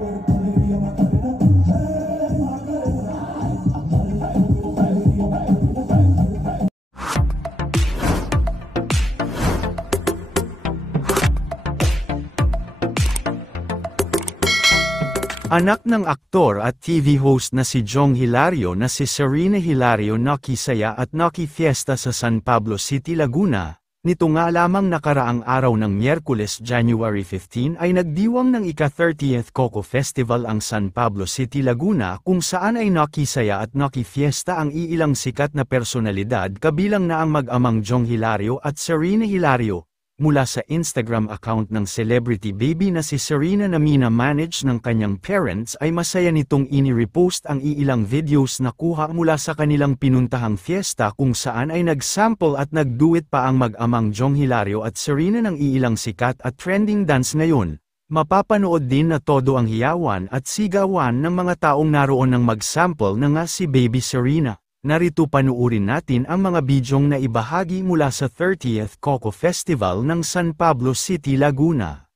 Anak ng aktor at TV host na si Jong Hilario na si Serena Hilario nakisaya at nakifiesta sa San Pablo City, Laguna. Nito nga lamang nakaraang araw ng Miyerkules, January 15 ay nagdiwang ng ika-30th Coco Festival ang San Pablo City, Laguna kung saan ay nakisaya at nakifiesta ang iilang sikat na personalidad kabilang na ang mag-amang Jong Hilario at Serena Hilario. Mula sa Instagram account ng celebrity baby na si Serena na mina-manage ng kanyang parents ay masaya nitong ini-repost ang iilang videos na kuha mula sa kanilang pinuntahang fiesta kung saan ay nag-sample at nag-duet pa ang mag-amang Jong Hilario at Serena ng iilang sikat at trending dance ngayon. Mapapanood din na todo ang hiyawan at sigawan ng mga taong naroon nang mag-sample na nga si Baby Serena. Narito panuurin natin ang mga bidyong na ibahagi mula sa 30th Coco Festival ng San Pablo City, Laguna.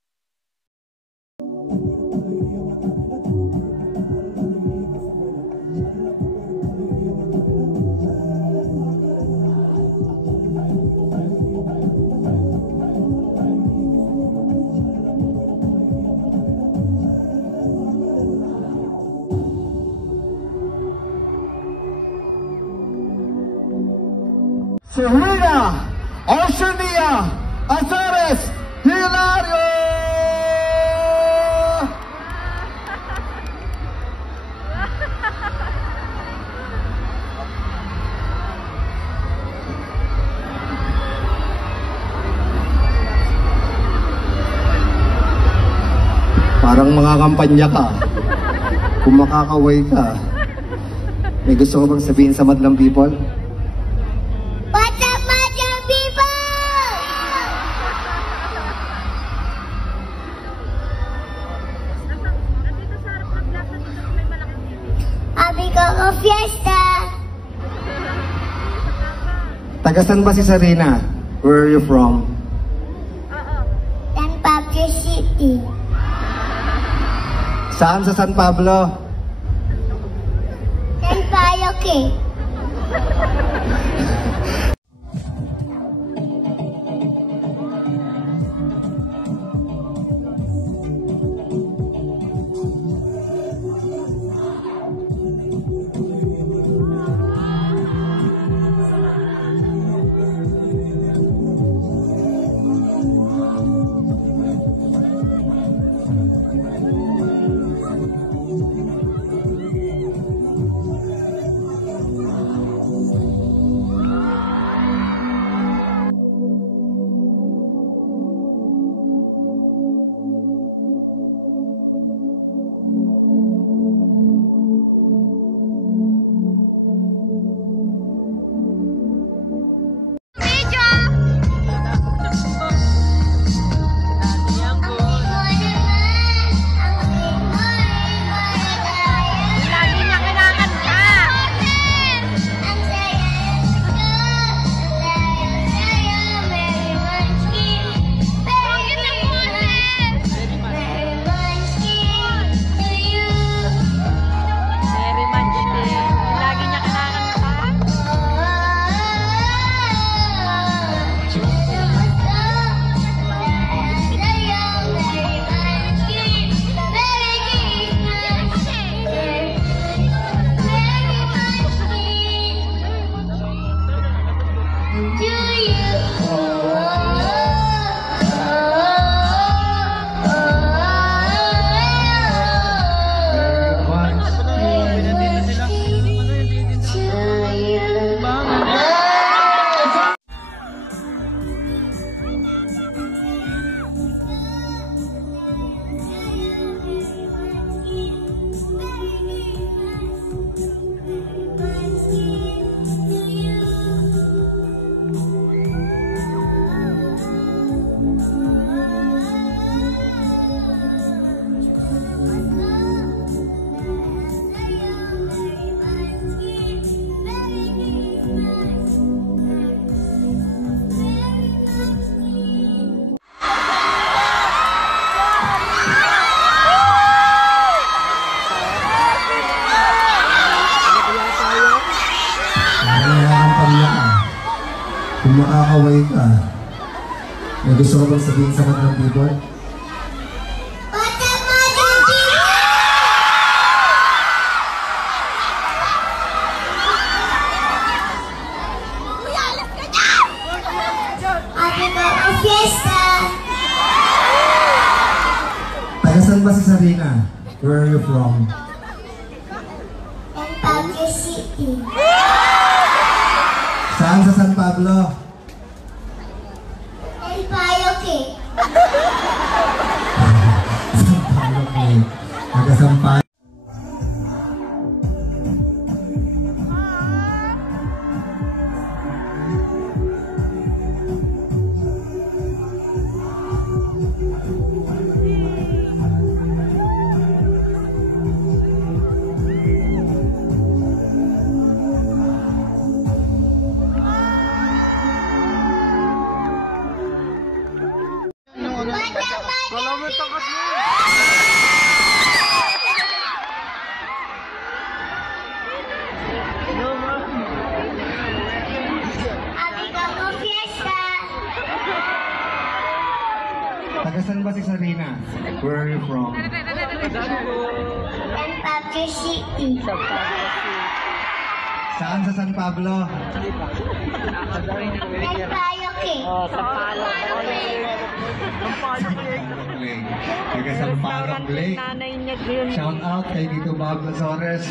Serena Oceania Azares Hilario! Parang mga kampanya ka. Kung makakaway ka. May gusto ko bang sabihin sa madlang people? Fiesta! Tagasan ba si Serena? Where are you from? San Pablo City. Saan sa San Pablo? San Pablo City. makakaway ka. May gusto ko bang sabihin sa Madlang People? What's up, Madam Gina? Happy Coco Fiesta! Taga saan ba si Sarina? Where are you from? San Pablo City. Saan sa San Pablo? San Payoke. San Pablo, okay. Taga San Pablo. Happy Coco Fiesta! Taga saan ba si Sarina? Where are you from? San Pablo City. Saan sa San Pablo? San Payoke. Taga San Pablo Lake. Shout out kay Tito Bob Lazores.